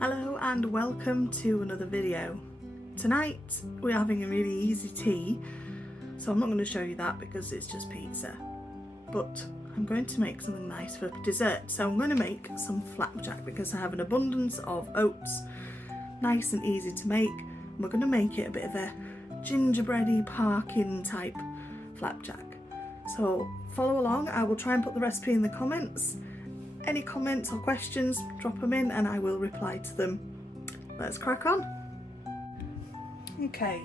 Hello and welcome to another video. Tonight we're having a really easy tea, so I'm not going to show you that because it's just pizza. But I'm going to make something nice for dessert. So I'm going to make some flapjack because I have an abundance of oats, nice and easy to make. And we're going to make it a bit of a gingerbready parking type flapjack. So follow along. I will try and put the recipe in the comments. Any comments or questions, drop them in and I will reply to them. Let's crack on. Okay,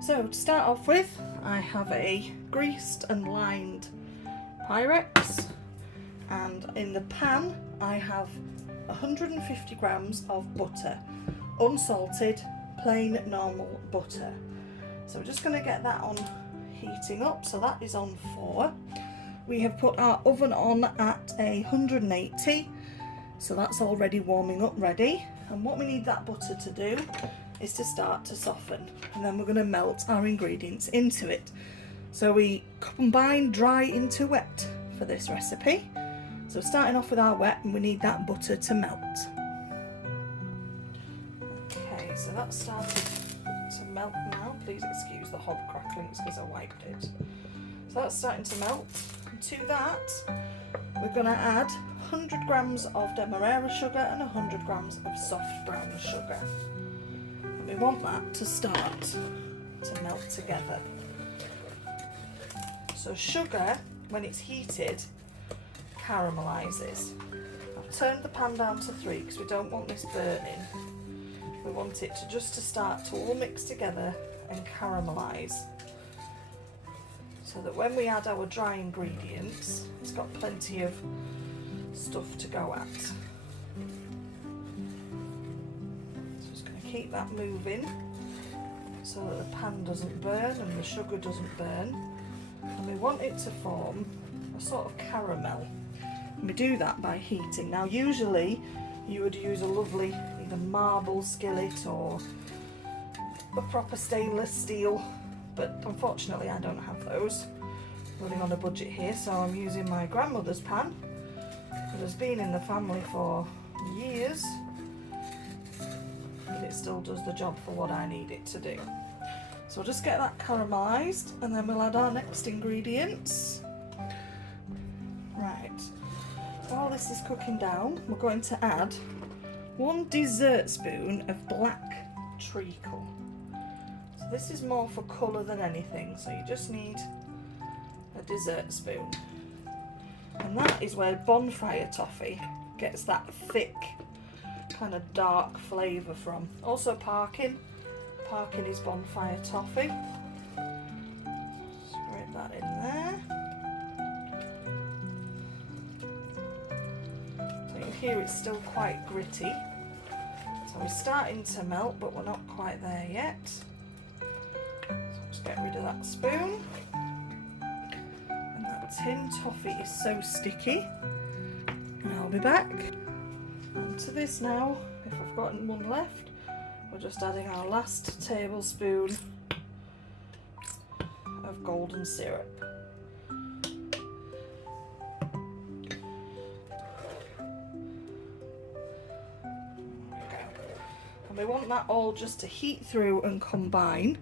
so to start off with, I have a greased and lined Pyrex, and in the pan I have 150 grams of butter, unsalted, plain normal butter. So we're just going to get that on heating up, so that is on 4. We have put our oven on at 180, so that's already warming up ready. And what we need that butter to do is to start to soften, and then we're going to melt our ingredients into it. So we combine dry into wet for this recipe. So starting off with our wet, and we need that butter to melt. Okay, so that's started to melt now. Please excuse the hob cracklings because I wiped it. So that's starting to melt. To that, we're going to add 100 grams of Demerara sugar and 100 grams of soft brown sugar. And we want that to start to melt together. So sugar, when it's heated, caramelizes. I've turned the pan down to 3 because we don't want this burning. We want it to start to all mix together and caramelize, so that when we add our dry ingredients, it's got plenty of stuff to go at. So just going to keep that moving so that the pan doesn't burn and the sugar doesn't burn. And we want it to form a sort of caramel. And we do that by heating. Now usually you would use a lovely either marble skillet or a proper stainless steel, but unfortunately I don't have those. Running on a budget here, so I'm using my grandmother's pan. It has been in the family for years, but it still does the job for what I need it to do. So we'll just get that caramelised and then we'll add our next ingredients. Right, while this is cooking down, we're going to add 1 dessert spoon of black treacle. This is more for colour than anything, so you just need a dessert spoon. And that is where Bonfire toffee gets that thick, kind of dark flavour from. Also Parkin is Bonfire toffee. Scrape that in there. So you can hear it's still quite gritty. So we're starting to melt, but we're not quite there yet. Just get rid of that spoon. And that tin toffee is so sticky. And I'll be back. And to this now, if I've gotten one left, we're just adding our last tablespoon of golden syrup. And we want that all just to heat through and combine.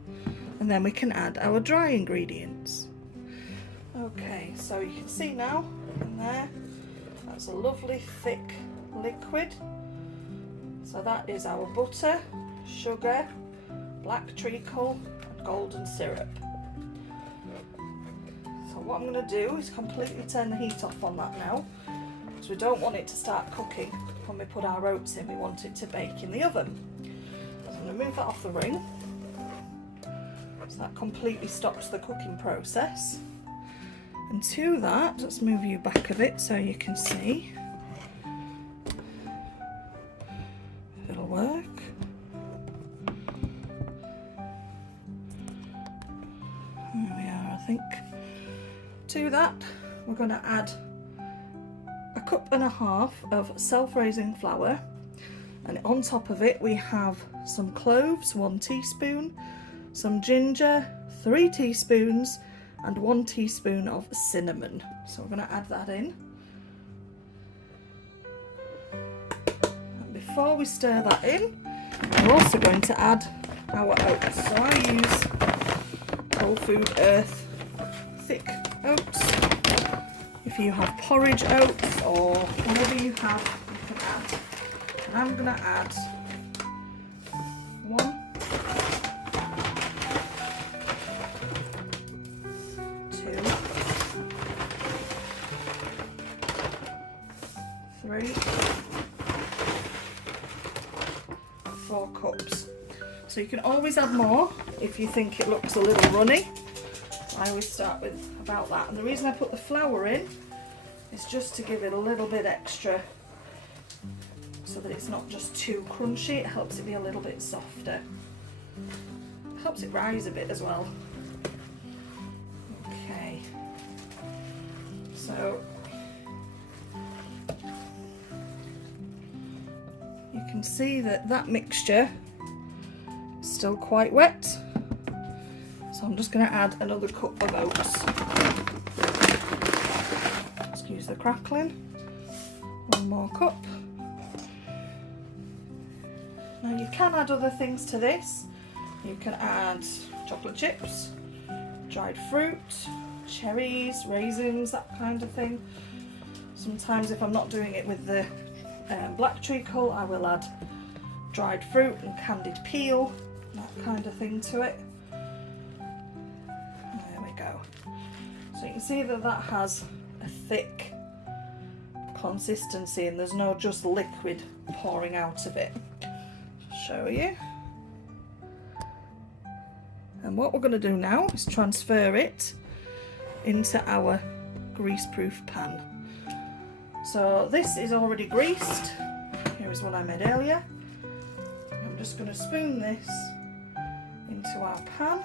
And then we can add our dry ingredients. Okay, so you can see now in there, that's a lovely thick liquid. So that is our butter, sugar, black treacle and golden syrup. So what I'm going to do is completely turn the heat off on that now, because we don't want it to start cooking when we put our oats in. We want it to bake in the oven. So I'm going to move that off the ring. So that completely stops the cooking process. And to that, let's move you back a bit so you can see. It'll work. There we are, I think. To that, we're going to add 1.5 cups of self-raising flour. And on top of it, we have some cloves, 1 teaspoon, some ginger, 3 teaspoons, and 1 teaspoon of cinnamon. So we're going to add that in. And before we stir that in, we're also going to add our oats. So I use Whole Food Earth thick oats. If you have porridge oats or whatever you have, you can add. And I'm going to add 1, 2, 3, 4 cups. So you can always add more if you think it looks a little runny. I always start with about that. And the reason I put the flour in is just to give it a little bit extra so that it's not just too crunchy. It helps it be a little bit softer. It helps it rise a bit as well. Okay. So you can see that that mixture is still quite wet. So I'm just going to add another cup of oats. Excuse the crackling. 1 more cup. Now you can add other things to this. You can add chocolate chips, dried fruit, cherries, raisins, that kind of thing. Sometimes if I'm not doing it with the black treacle, I will add dried fruit and candied peel, that kind of thing to it. There we go. So you can see that that has a thick consistency and there's no just liquid pouring out of it. Show you. And what we're going to do now is transfer it into our grease-proof pan. So this is already greased. Here is one I made earlier. I'm just going to spoon this into our pan.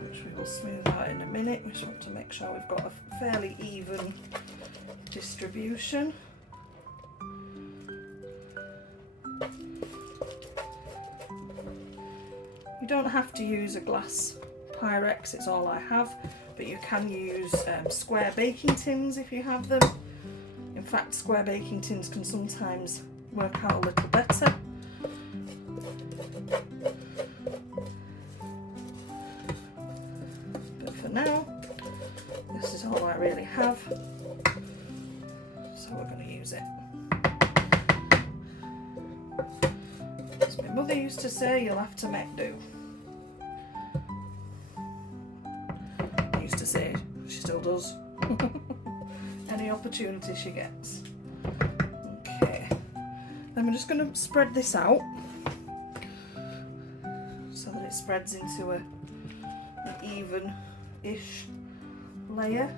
Which we will smooth out in a minute. We just want to make sure we've got a fairly even distribution. You don't have to use a glass Pyrex, it's all I have, but you can use square baking tins if you have them. In fact, square baking tins can sometimes work out a little better. But for now, this is all I really have, so we're going to use it. As my mother used to say, you'll have to make do. Used to say, she still does. Any opportunity she gets. Okay, then we're just going to spread this out so that it spreads into an even-ish layer.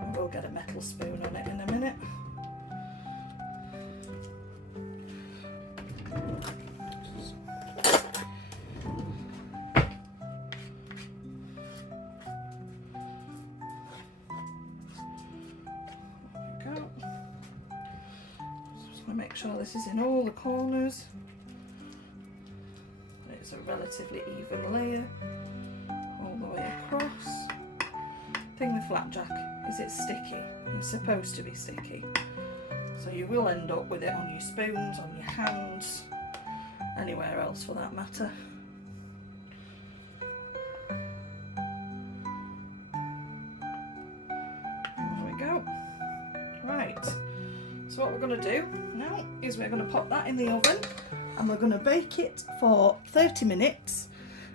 And we'll get a metal spoon on it in a minute. Make sure this is in all the corners. It's a relatively even layer all the way across. The thing with flapjack is it's sticky. It's supposed to be sticky. So you will end up with it on your spoons, on your hands, anywhere else for that matter. There we go. Right. So what we're going to do now is we're going to pop that in the oven and we're going to bake it for 30 minutes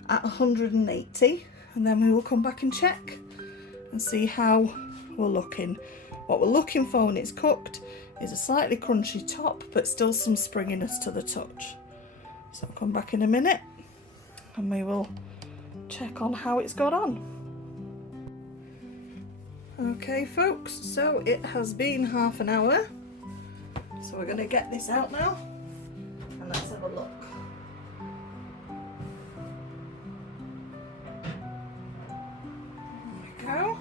at 180, and then we will come back and check and see how we're looking. What we're looking for when it's cooked is a slightly crunchy top but still some springiness to the touch. So I'll come back in a minute and we will check on how it's got on. Okay folks, so it has been half an hour. So we're going to get this out now and let's have a look. There we go.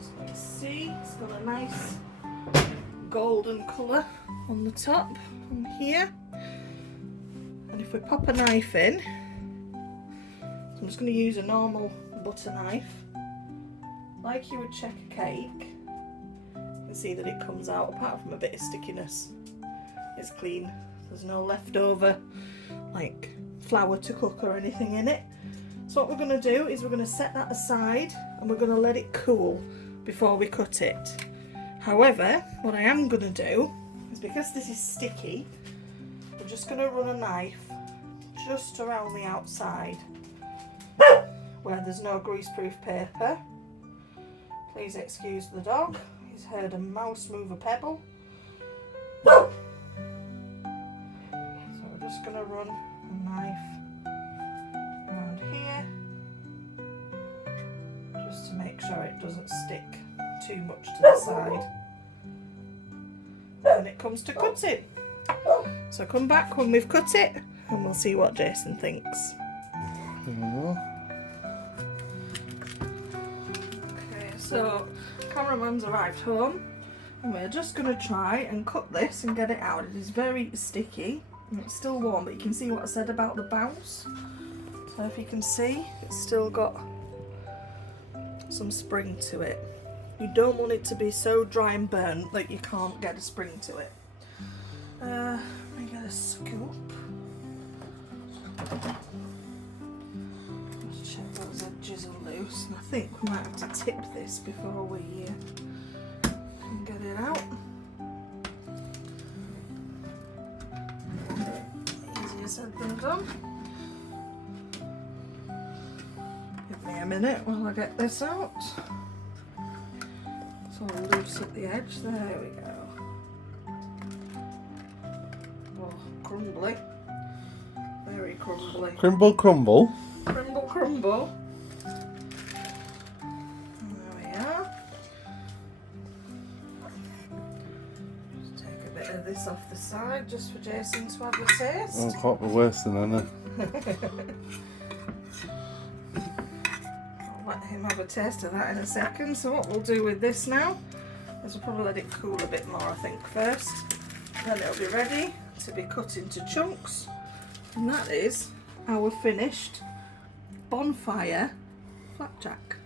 So you see it's got a nice golden colour on the top and here. if we pop a knife in, so I'm just going to use a normal butter knife, like you would check a cake. You can see that it comes out, apart from a bit of stickiness. It's clean. There's no leftover like flour to cook or anything in it. So what we're going to do is we're going to set that aside and we're going to let it cool before we cut it. However, what I am going to do is, because this is sticky, we're just going to run a knife just around the outside where there's no greaseproof paper. Please excuse the dog, he's heard a mouse move a pebble. So we're just going to run a knife around here just to make sure it doesn't stick too much to the side when it comes to cutting. So come back when we've cut it and we'll see what Jason thinks. Okay, so cameraman's arrived home and we're just going to try and cut this and get it out. It is very sticky and it's still warm, but you can see what I said about the bounce. So if you can see, it's still got some spring to it. You don't want it to be so dry and burnt that you can't get a spring to it. Let me get a scoop. Let's check those edges are loose. And I think we might have to tip this before we can get it out. Easier said than done. Give me a minute while I get this out. It's all loose at the edge. There we go. Oh, crumbly. Very crumbly. Crumble, crumble. Crumble, crumble. There we are. Just take a bit of this off the side just for Jason to have a taste. Oh, can't be worse than Anna. Let him have a taste of that in a second. So what we'll do with this now is we'll probably let it cool a bit more, I think, first. Then it'll be ready to be cut into chunks. And that is our finished Bonfire Flapjack.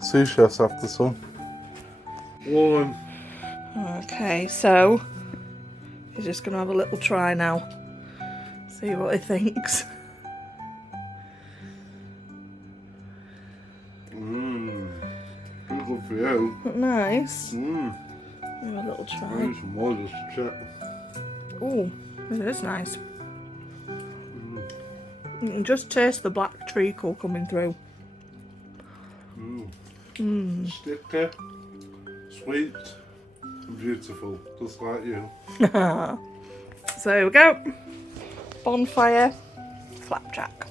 Sous chefs after some. One. Okay, so he's just going to have a little try now. See what he thinks. Good for you. Nice. Have a little try. I need some more just to check. Oh, it is nice. You can just taste the black treacle coming through. Sticky, sweet, and beautiful, just like you. So here we go. Bonfire Flapjack.